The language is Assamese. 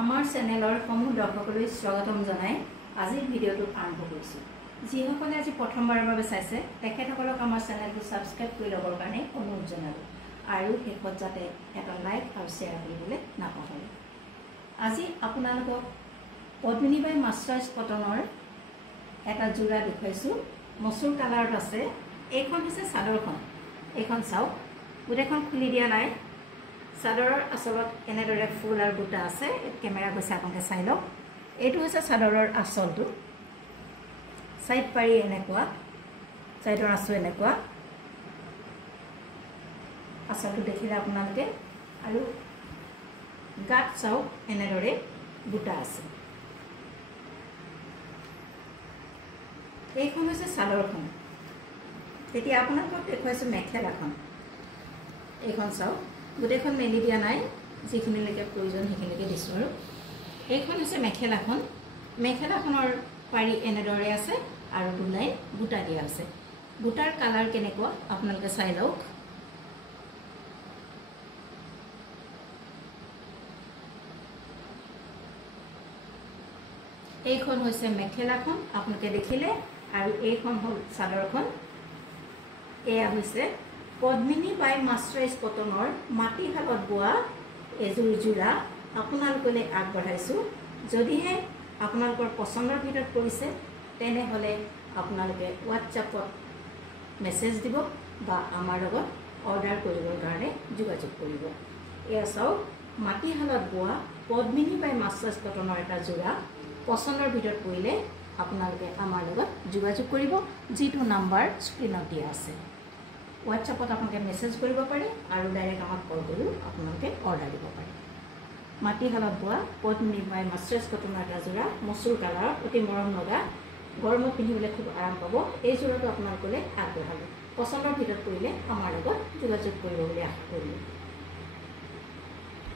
আমাৰ চেনেলৰ সমূহ দৰ্শকলৈ স্বাগতম জনাই আজিৰ ভিডিঅ'টো আৰম্ভ কৰিছোঁ। যিসকলে আজি প্ৰথমবাৰৰ বাবে চাইছে তেখেতসকলক আমাৰ চেনেলটো ছাবস্ক্ৰাইব কৰি ল'বৰ কাৰণে অনুৰোধ জনালোঁ আৰু শেষত যাতে এটা লাইক আৰু শ্বেয়াৰ কৰিবলৈ নাপাহৰে। আজি আপোনালোকক পদ্মিনী বাই মাষ্টাৰ্ছ কটনৰ এটা যোৰা দেখুৱাইছোঁ। মচুৰ কালাৰত আছে। এইখন হৈছে চাদৰখন। এইখন চাওক, গোটেইখন খুলি দিয়া নাই। চাদৰৰ আচলত এনেদৰে ফুল আৰু বুটা আছে। কেমেৰা গৈছে, আপোনালোকে চাই লওক। এইটো হৈছে চাদৰৰ আচলটো। চাইড পাৰি এনেকুৱা, চাইডৰ আঁচু এনেকুৱা, আচলটো দেখিলে আপোনালোকে। আৰু গাত চাওক এনেদৰে বুটা আছে। এইখন হৈছে চাদৰখন। তেতিয়া আপোনালোকক দেখুৱাইছোঁ মেখেলাখন। এইখন চাওক, গোটেইখন মেলি দিয়া নাই, যিখিনিলৈকে প্ৰয়োজন সেইখিনিলৈকে দিছোঁ। আৰু এইখন হৈছে মেখেলাখন। মেখেলাখনৰ পাৰি এনেদৰে আছে আৰু দুলাইন বুটা দিয়া আছে। বুটাৰ কালাৰ কেনেকুৱা আপোনালোকে চাই লওক। এইখন হৈছে মেখেলাখন আপোনালোকে দেখিলে, আৰু এইখন হ'ল চাদৰখন। এয়া হৈছে পদ্মিনী বাই মাষ্টাৰ্ছ কটনৰ মাটিশালত বোৱা এযোৰ যোৰা আপোনালোকলৈ আগবঢ়াইছোঁ। যদিহে আপোনালোকৰ পচন্দৰ ভিতৰত পৰিছে তেনেহ'লে আপোনালোকে হোৱাটছআপত মেছেজ দিব বা আমাৰ লগত অৰ্ডাৰ কৰিবৰ কাৰণে যোগাযোগ কৰিব। এয়া চাওক, মাটিশালত বোৱা পদ্মিনী বাই মাষ্টাৰ্ছ কটনৰ এটা যোৰা পচন্দৰ ভিতৰত পৰিলে আপোনালোকে আমাৰ লগত যোগাযোগ কৰিব, যিটো নাম্বাৰ স্ক্ৰীণত দিয়া আছে। হোৱাটছআপত আপোনালোকে মেছেজ কৰিব পাৰে আৰু ডাইৰেক্ট আমাক কল কৰিও আপোনালোকে অৰ্ডাৰ দিব পাৰে। মাটিশালত বোৱা পদ্মিনী বাই মাষ্টাৰ্ছ কটনৰ এটা যোৰা মচুৰ কালাৰত, অতি মৰম লগা, গৰমত পিন্ধিবলৈ খুব আৰাম পাব। এই যোৰাটো আপোনালোকলৈ আগবঢ়ালোঁ। পচন্দৰ ভিতৰত পৰিলে আমাৰ লগত যোগাযোগ কৰিব বুলি আশা কৰিলোঁ।